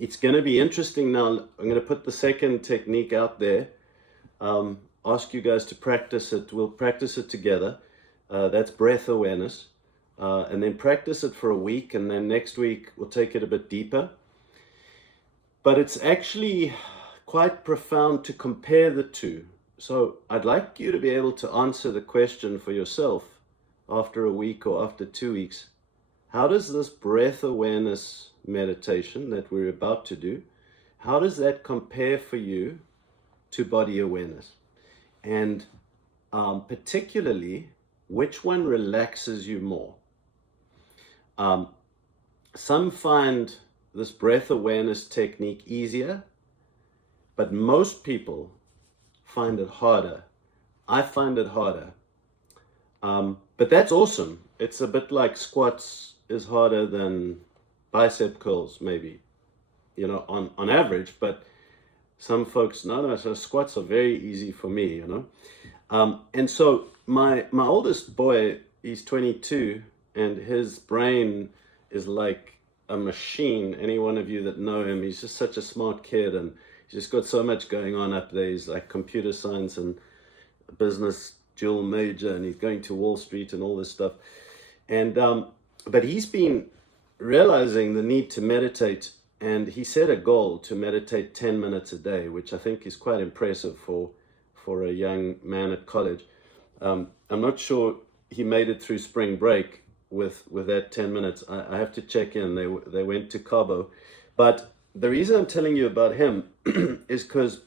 it's going to be interesting now. I'm going to put the second technique out there. Ask you guys to practice it. We'll practice it together. That's breath awareness. And then practice it for a week, and then next week we'll take it a bit deeper. But it's actually quite profound to compare the two. So I'd like you to be able to answer the question for yourself after a week or after 2 weeks. How does this breath awareness meditation that we're about to do, how does that compare for you to body awareness? And particularly, which one relaxes you more? Some find this breath awareness technique easier, but most people find it harder. I find it harder. But that's awesome. It's a bit like squats is harder than bicep curls, maybe, on average, but some folks, no, so squats are very easy for me, And so my oldest boy, he's 22, and his brain is like a machine. Any one of you that know him, he's just such a smart kid, and he's just got so much going on up there. He's like computer science and business dual major, and he's going to Wall Street and all this stuff. And but he's been realizing the need to meditate, and he set a goal to meditate 10 minutes a day, which I think is quite impressive for a young man at college. I'm not sure he made it through spring break with that 10 minutes. I have to check in. They went to Cabo. But the reason I'm telling you about him is because,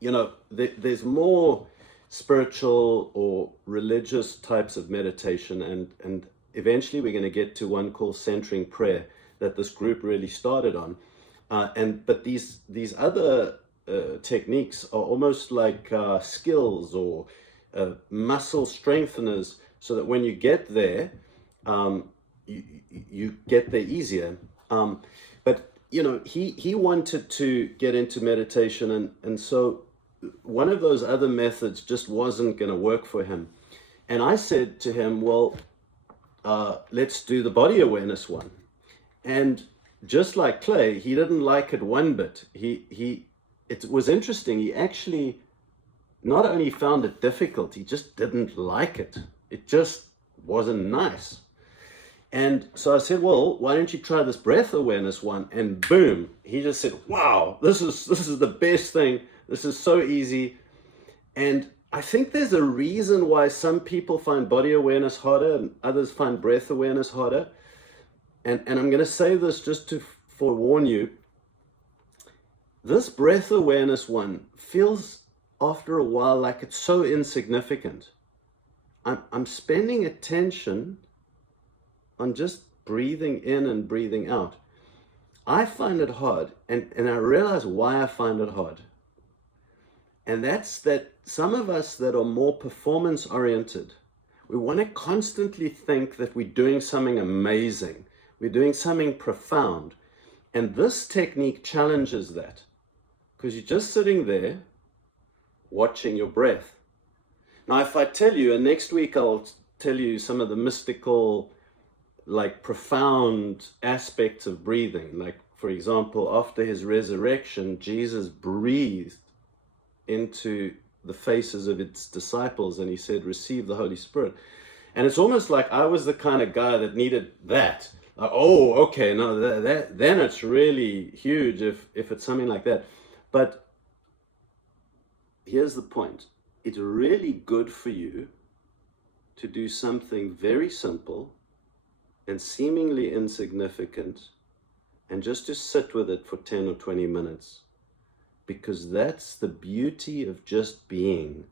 there's more spiritual or religious types of meditation, and eventually we're going to get to one called centering prayer that this group really started on. But these other techniques are almost like skills or muscle strengtheners, so that when you get there, you get there easier. But he wanted to get into meditation, and so one of those other methods just wasn't going to work for him. And I said to him, well, let's do the body awareness one. And just like Clay, he didn't like it one bit. It was interesting. He actually not only found it difficult, he just didn't like it. It just wasn't nice. And so I said, well, why don't you try this breath awareness one? And boom, he just said, wow, this is the best thing. This is so easy. And I think there's a reason why some people find body awareness harder and others find breath awareness harder. And I'm going to say this just to forewarn you. This breath awareness one feels after a while like it's so insignificant. I'm spending attention on just breathing in and breathing out. I find it hard, and I realize why I find it hard. And that's that some of us that are more performance oriented, we want to constantly think that we're doing something amazing. We're doing something profound. And this technique challenges that, because you're just sitting there watching your breath. Now, if I tell you, and next week I'll tell you some of the mystical, like profound aspects of breathing. Like, for example, after his resurrection, Jesus breathed into the faces of its disciples, and he said, receive the Holy Spirit. And it's almost like I was the kind of guy that needed that. Like, oh, okay, no, that then it's really huge if it's something like that. But here's the point. It's really good for you to do something very simple and seemingly insignificant, and just to sit with it for 10 or 20 minutes. Because that's the beauty of just being.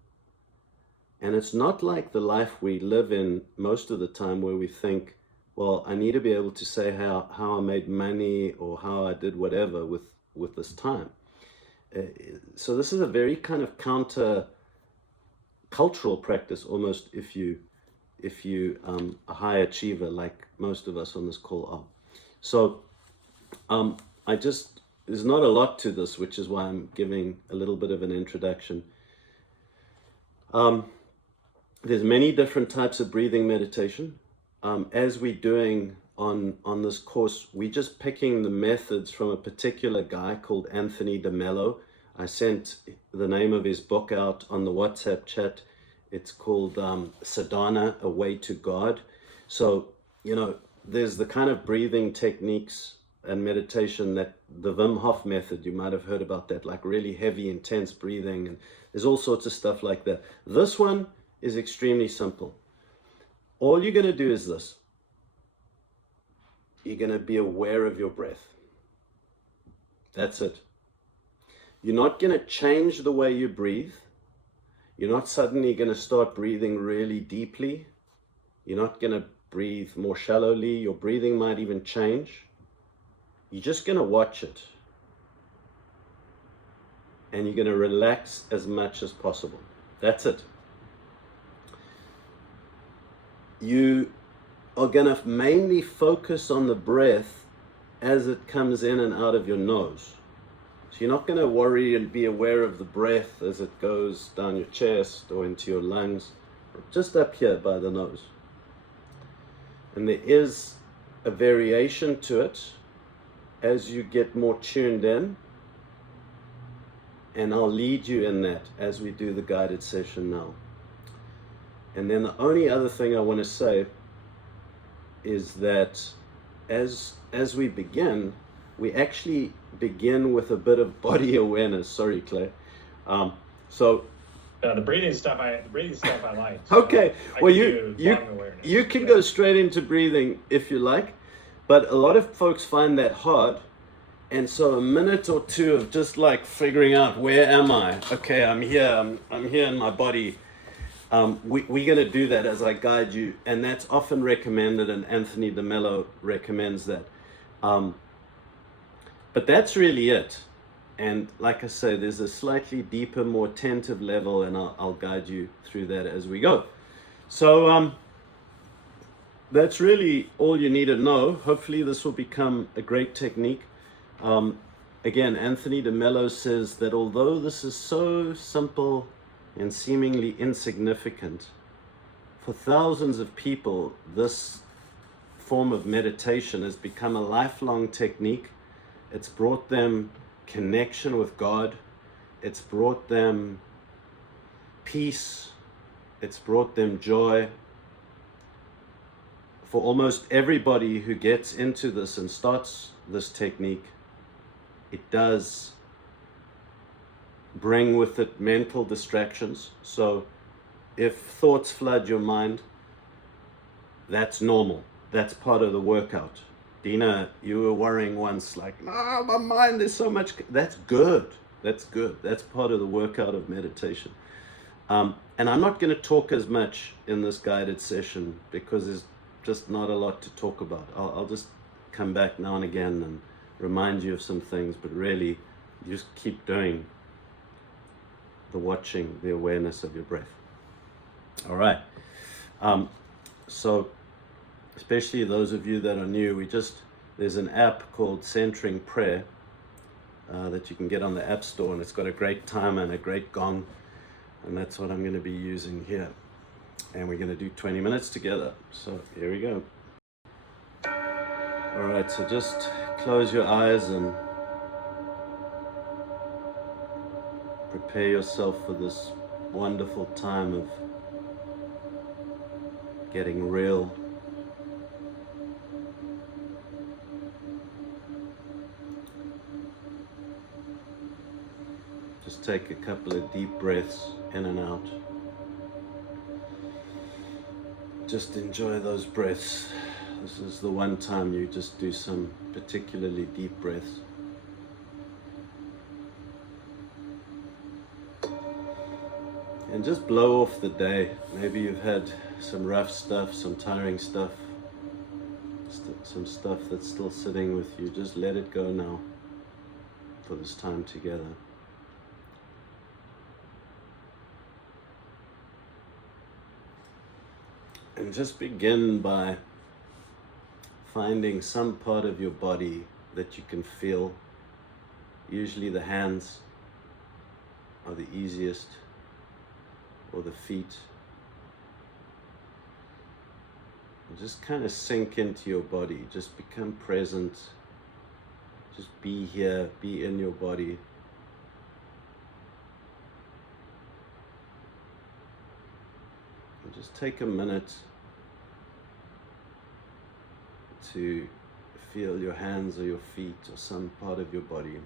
And it's not like the life we live in most of the time, where we think, well, I need to be able to say how I made money or how I did whatever with this time. So this is a very kind of counter cultural practice, almost, if you a high achiever like most of us on this call are. So there's not a lot to this, which is why I'm giving a little bit of an introduction. There's many different types of breathing meditation. As we're doing on this course. We're just picking the methods from a particular guy called Anthony DeMello. I sent the name of his book out on the WhatsApp chat. It's called Sadhana, A Way to God. So, there's the kind of breathing techniques and meditation that the Wim Hof method, you might have heard about that, like really heavy, intense breathing. And there's all sorts of stuff like that. This one is extremely simple. All you're going to do is this. You're going to be aware of your breath. That's it. You're not going to change the way you breathe. You're not suddenly going to start breathing really deeply. You're not going to breathe more shallowly. Your breathing might even change. You're just going to watch it. And you're going to relax as much as possible. That's it. You are going to mainly focus on the breath as it comes in and out of your nose. So you're not going to worry and be aware of the breath as it goes down your chest or into your lungs, just up here by the nose. And there is a variation to it as you get more tuned in, and I'll lead you in that as we do the guided session now. And then the only other thing I want to say is that as we begin, we actually begin with a bit of body awareness. Sorry, Claire. The breathing stuff I like. So okay, well you can go straight into breathing if you like, but a lot of folks find that hard, and so a minute or two of just like figuring out, where am I? Okay, I'm here. I'm here in my body. We're going to do that as I guide you, and that's often recommended, and Anthony DeMello recommends that. But that's really it. And like I say, there's a slightly deeper, more attentive level, and I'll guide you through that as we go. So that's really all you need to know. Hopefully this will become a great technique. Again, Anthony DeMello says that although this is so simple and seemingly insignificant, for thousands of people, this form of meditation has become a lifelong technique. It's brought them connection with God. It's brought them peace. It's brought them joy. For almost everybody who gets into this and starts this technique, it does bring with it mental distractions. So if thoughts flood your mind, that's normal. That's part of the workout. Dina, you were worrying once, like, no, my mind is so much. That's good. That's good. That's part of the workout of meditation. And I'm not going to talk as much in this guided session because there's just not a lot to talk about. I'll just come back now and again and remind you of some things, but really, you just keep doing the watching, the awareness of your breath. All right. So, especially those of you that are new, there's an app called Centering Prayer that you can get on the App Store, and it's got a great timer and a great gong, and that's what I'm going to be using here. And we're going to do 20 minutes together. So here we go. All right, so just close your eyes and prepare yourself for this wonderful time of getting real. Just take a couple of deep breaths in and out. Just enjoy those breaths. This is the one time you just do some particularly deep breaths. And just blow off the day. Maybe you've had some rough stuff, some tiring stuff, some stuff that's still sitting with you. Just let it go now for this time together. And just begin by finding some part of your body that you can feel. Usually the hands are the easiest, or the feet. And just kind of sink into your body. Just become present. Just be here, be in your body. And just take a minute to feel your hands or your feet or some part of your body.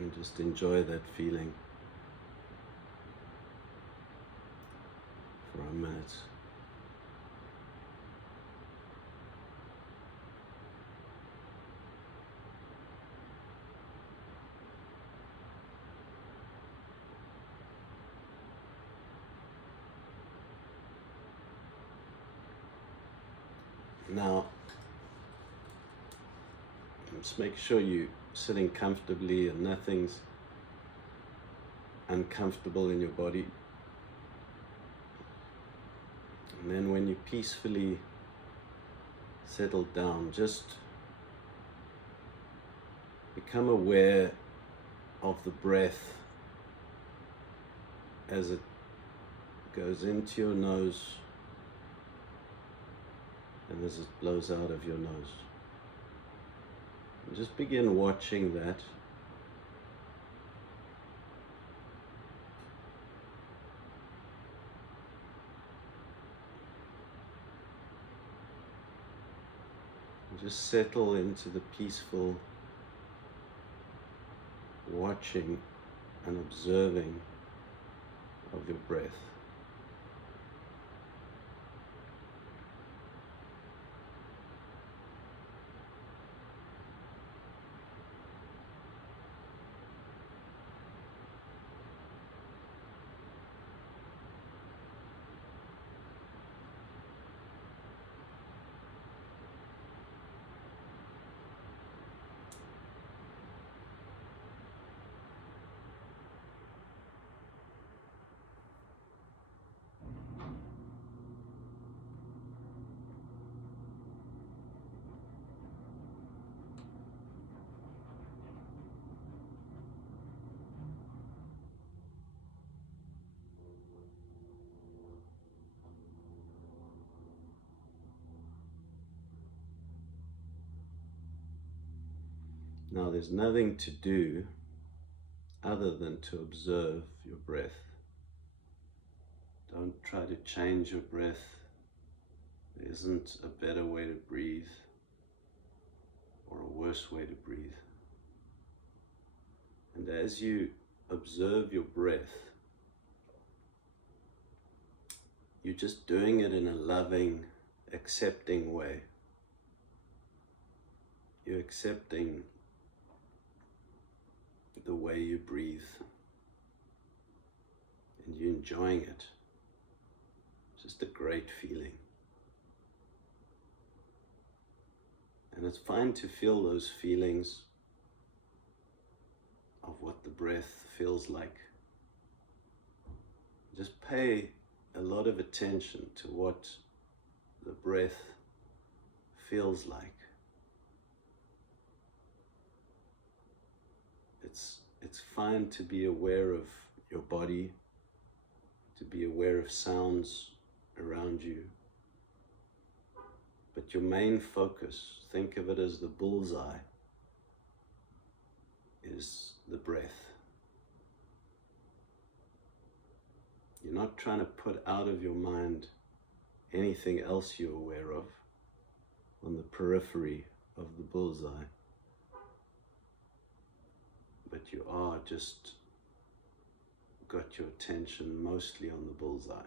And just enjoy that feeling for a minute. Now, just make sure you're sitting comfortably and nothing's uncomfortable in your body. And then when you peacefully settle down, just become aware of the breath as it goes into your nose and as it blows out of your nose. And just begin watching that. And just settle into the peaceful watching and observing of your breath. Now there's nothing to do other than to observe your breath. Don't try to change your breath. There isn't a better way to breathe or a worse way to breathe. And as you observe your breath, you're just doing it in a loving, accepting way. You're accepting the way you breathe, and you're enjoying it. It's just a great feeling. And it's fine to feel those feelings of what the breath feels like. Just pay a lot of attention to what the breath feels like. It's fine to be aware of your body, to be aware of sounds around you. But your main focus, think of it as the bullseye, is the breath. You're not trying to put out of your mind anything else you're aware of on the periphery of the bullseye. But you are just got your attention mostly on the bullseye.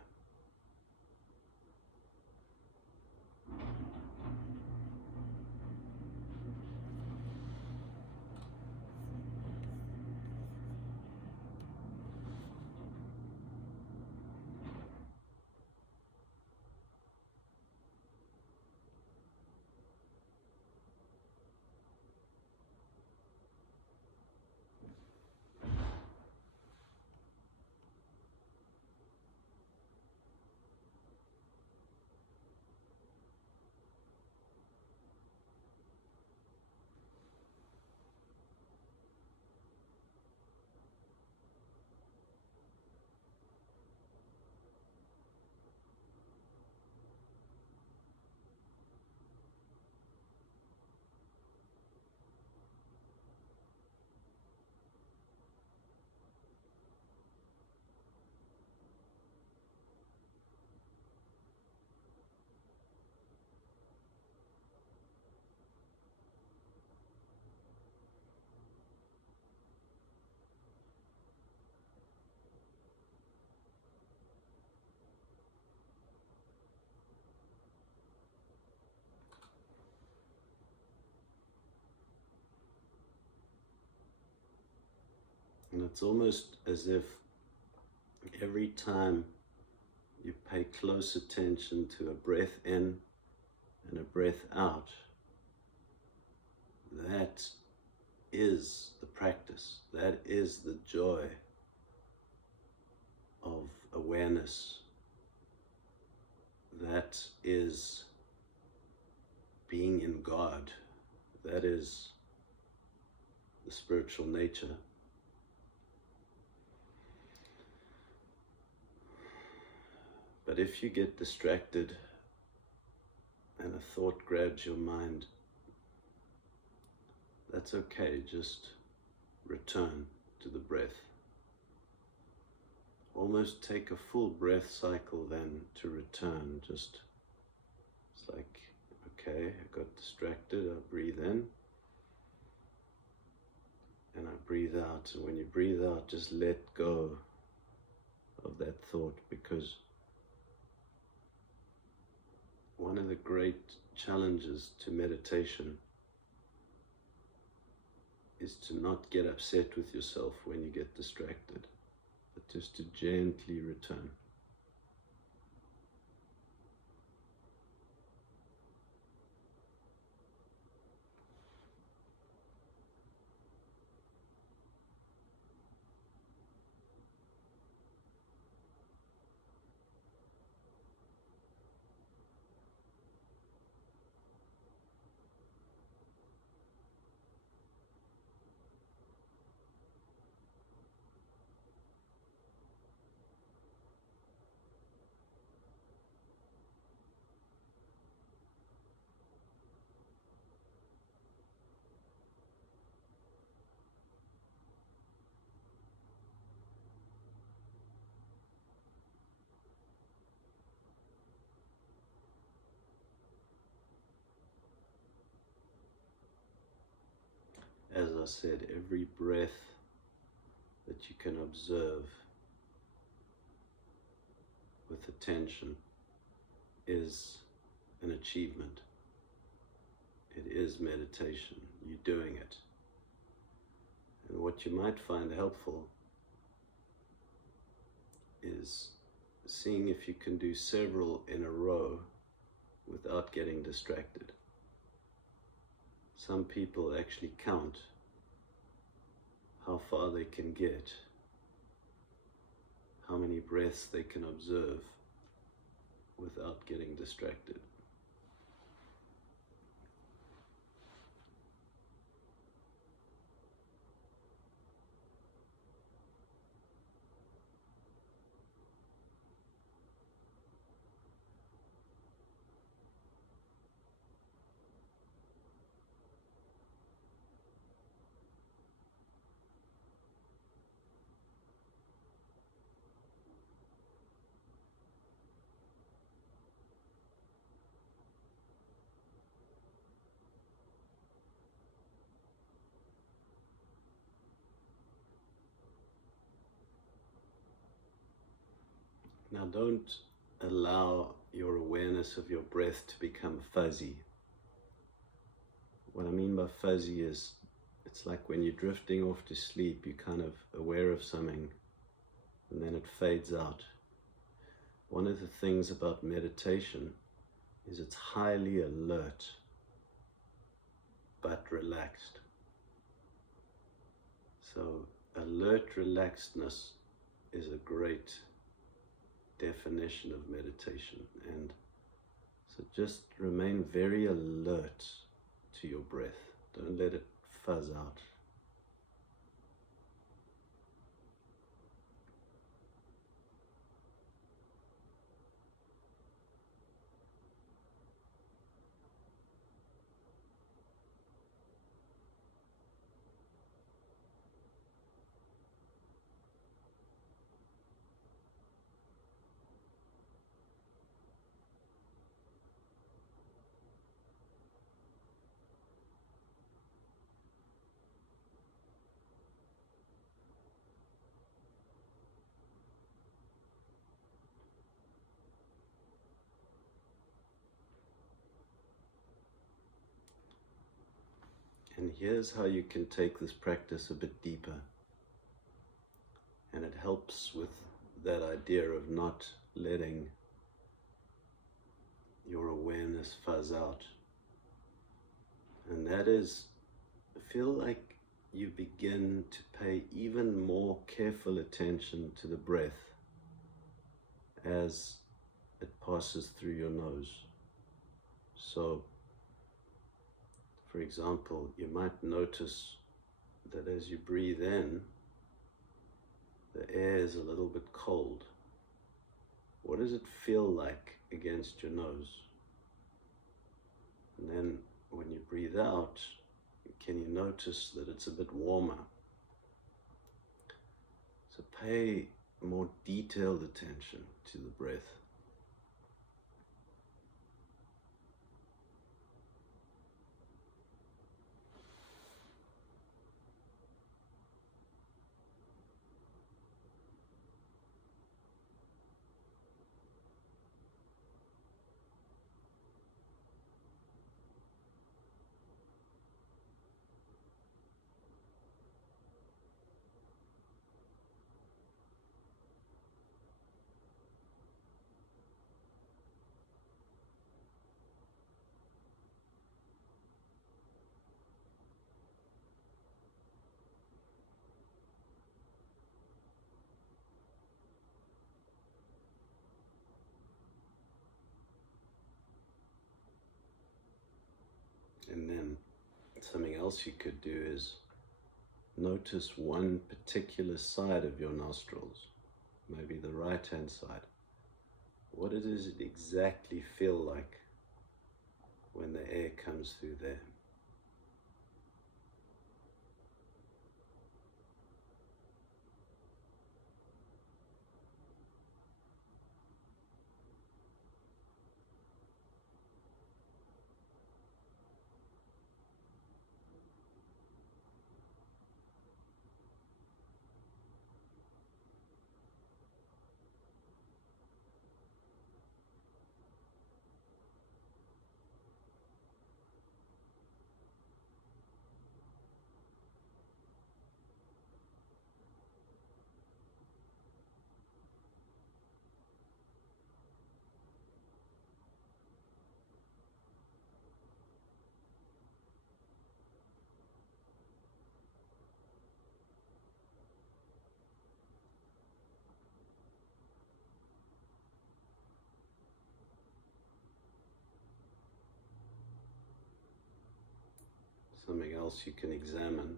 And it's almost as if every time you pay close attention to a breath in and a breath out, that is the practice, that is the joy of awareness, that is being in God, that is the spiritual nature. But if you get distracted and a thought grabs your mind, that's okay, just return to the breath. Almost take a full breath cycle then to return. Just, it's like, okay, I got distracted, I breathe in and I breathe out. And when you breathe out, just let go of that thought, because one of the great challenges to meditation is to not get upset with yourself when you get distracted, but just to gently return. As I said, every breath that you can observe with attention is an achievement. It is meditation. You're doing it. And what you might find helpful is seeing if you can do several in a row without getting distracted. Some people actually count how far they can get, how many breaths they can observe without getting distracted. Now don't allow your awareness of your breath to become fuzzy. What I mean by fuzzy is, it's like when you're drifting off to sleep, you're kind of aware of something and then it fades out. One of the things about meditation is it's highly alert but relaxed. So alert relaxedness is a great definition of meditation. And so just remain very alert to your breath. Don't let it fuzz out. And here's how you can take this practice a bit deeper. helps with that idea of not letting your awareness fuzz out. And that is, feel like you begin to pay even more careful attention to the breath as it passes through your nose. So, for example, you might notice that as you breathe in, the air is a little bit cold. What does it feel like against your nose? And then when you breathe out, can you notice that it's a bit warmer? So pay more detailed attention to the breath. And then something else you could do is notice one particular side of your nostrils, maybe the right-hand side. What does it exactly feel like when the air comes through there? Something else you can examine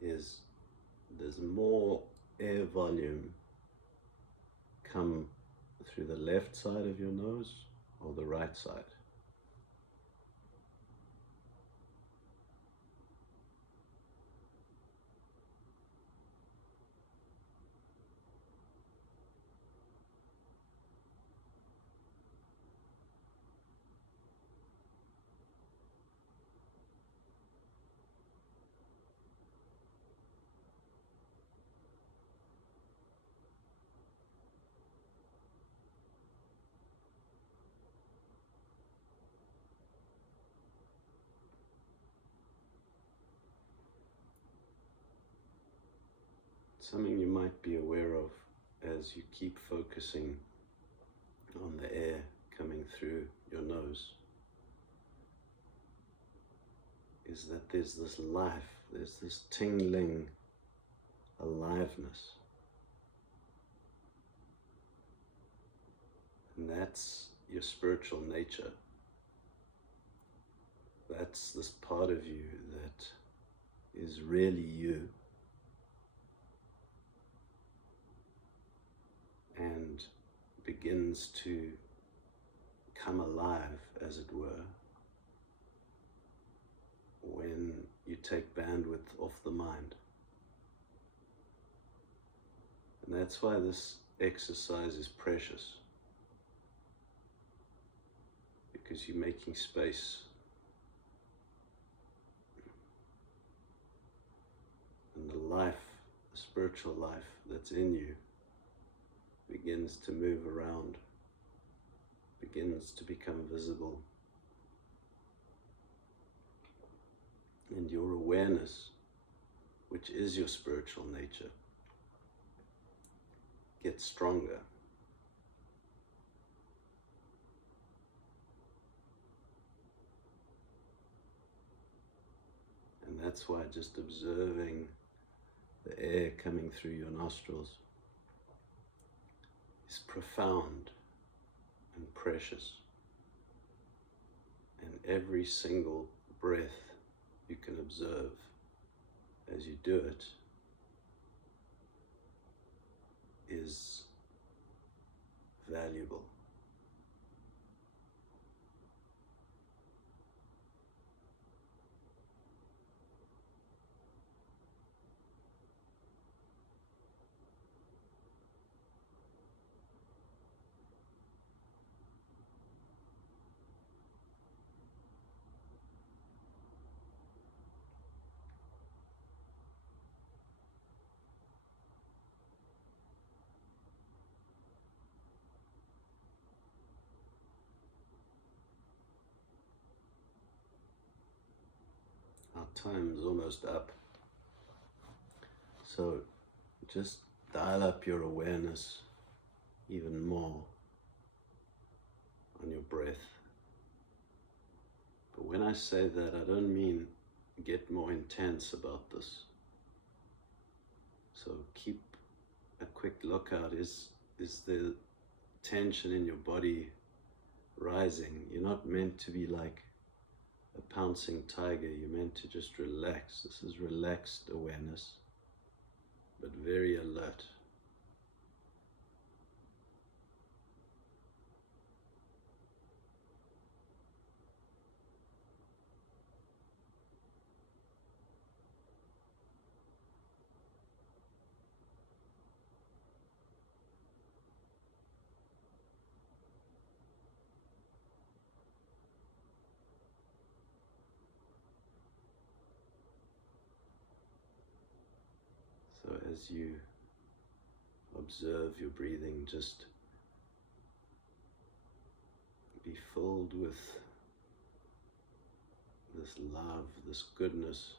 is, there's more air volume come through the left side of your nose or the right side? Something you might be aware of as you keep focusing on the air coming through your nose is that there's this life, there's this tingling aliveness. And that's your spiritual nature. That's this part of you that is really you. And begins to come alive, as it were, when you take bandwidth off the mind. And that's why this exercise is precious, because you're making space. And the life, the spiritual life that's in you, begins to move around, begins to become visible. And your awareness, which is your spiritual nature, get stronger. And that's why just observing the air coming through your nostrils is profound and precious. And every single breath you can observe as you do it is valuable. Our time is almost up. So just dial up your awareness even more on your breath. But when I say that, I don't mean get more intense about this. So keep a quick lookout. Is the tension in your body rising? You're not meant to be like a pouncing tiger. You're meant to just relax. This is relaxed awareness, but very alert. So as you observe your breathing, just be filled with this love, this goodness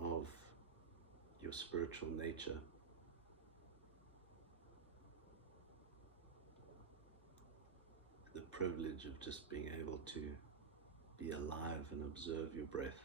of your spiritual nature. The privilege of just being able to be alive and observe your breath.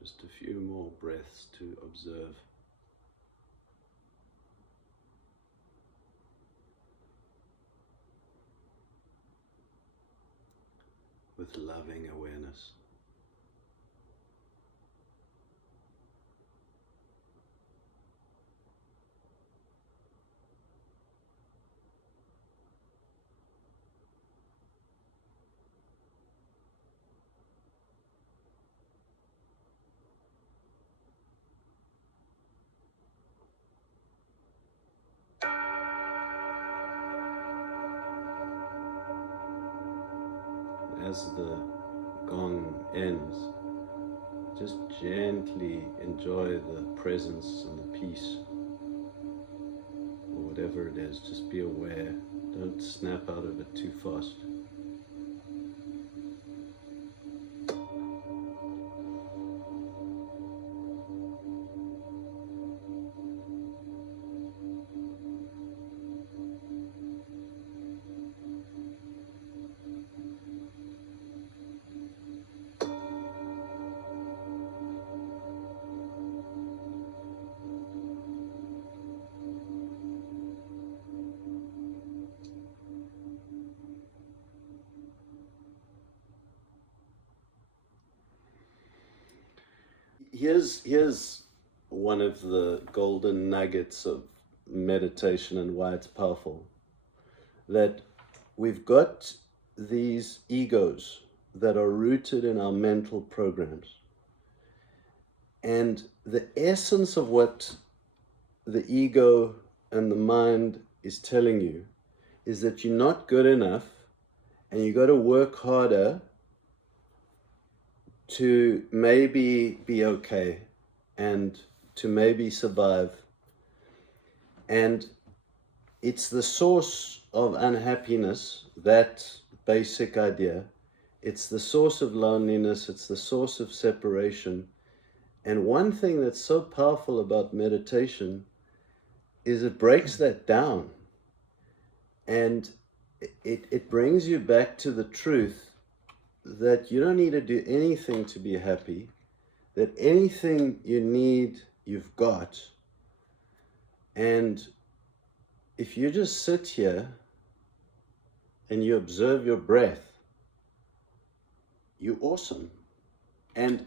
Just a few more breaths to observe. With loving awareness. As the gong ends, just gently enjoy the presence and the peace, or whatever it is. Just be aware. Don't snap out of it too fast. Here's one of the golden nuggets of meditation and why it's powerful. That we've got these egos that are rooted in our mental programs. And the essence of what the ego and the mind is telling you is that you're not good enough and you got to work harder to maybe be okay and to maybe survive. And it's the source of unhappiness, that basic idea. It's the source of loneliness. It's the source of separation. And one thing that's so powerful about meditation is it breaks that down. And it brings you back to the truth that you don't need to do anything to be happy, that anything you need, you've got. And if you just sit here and you observe your breath, you're awesome. And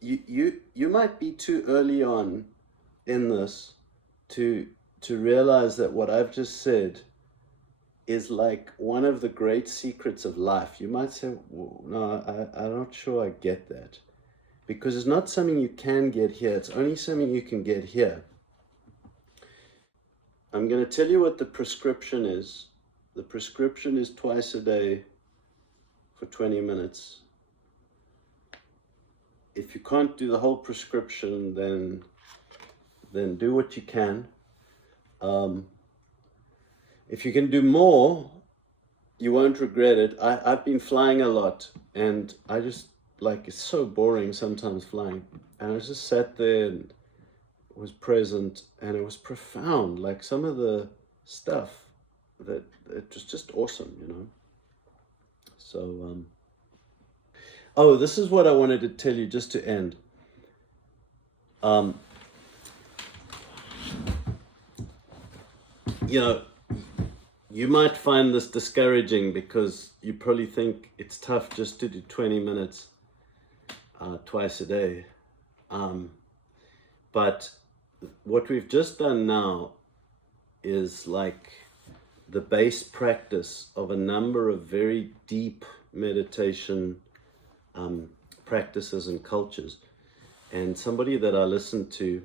you might be too early on in this to realize that what I've just said is like one of the great secrets of life. You might say, well, no, I'm not sure I get that. Because it's not something you can get here. It's only something you can get here. I'm going to tell you what the prescription is. The prescription is twice a day for 20 minutes. If you can't do the whole prescription, then do what you can. If you can do more, you won't regret it. I've been flying a lot, and I just, like, it's so boring sometimes flying. And I just sat there and was present, and it was profound. Like some of the stuff that it was just awesome, you know. So, oh, this is what I wanted to tell you just to end. You know, you might find this discouraging because you probably think it's tough just to do 20 minutes twice a day. But what we've just done now is like the base practice of a number of very deep meditation practices and cultures. And somebody that I listened to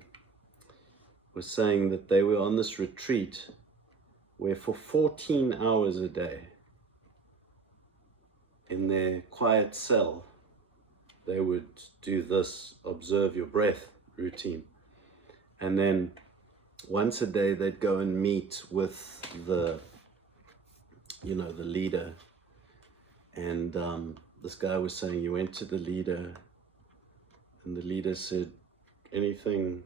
was saying that they were on this retreat where for 14 hours a day in their quiet cell, they would do this observe your breath routine. And then once a day, they'd go and meet with the leader. And this guy was saying, you went to the leader, and the leader said, anything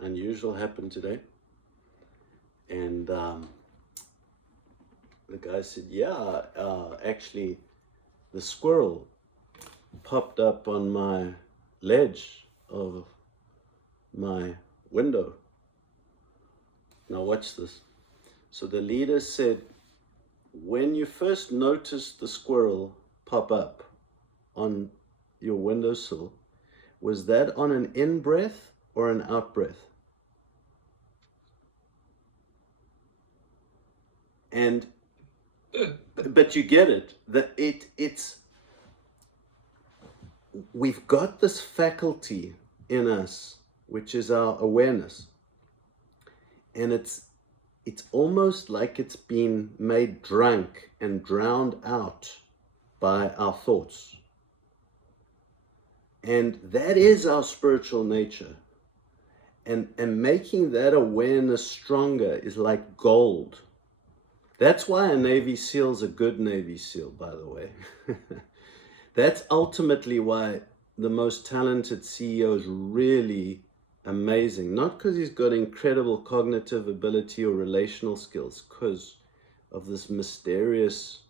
unusual happened today? And the guy said, yeah, actually, the squirrel popped up on my ledge of my window. Now watch this. So the leader said, when you first noticed the squirrel pop up on your windowsill, was that on an in-breath or an out-breath? And but you get it, that it's we've got this faculty in us, which is our awareness, and it's almost like it's been made drunk and drowned out by our thoughts. And that is our spiritual nature. And making that awareness stronger is like gold. That's why a Navy SEAL's a good Navy SEAL, by the way. That's ultimately why the most talented CEO is really amazing. Not because he's got incredible cognitive ability or relational skills, because of this mysterious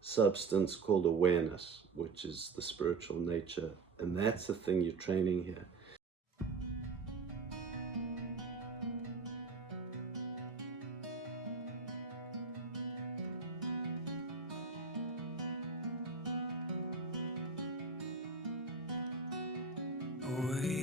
substance called awareness, which is the spiritual nature. And that's the thing you're training here. Away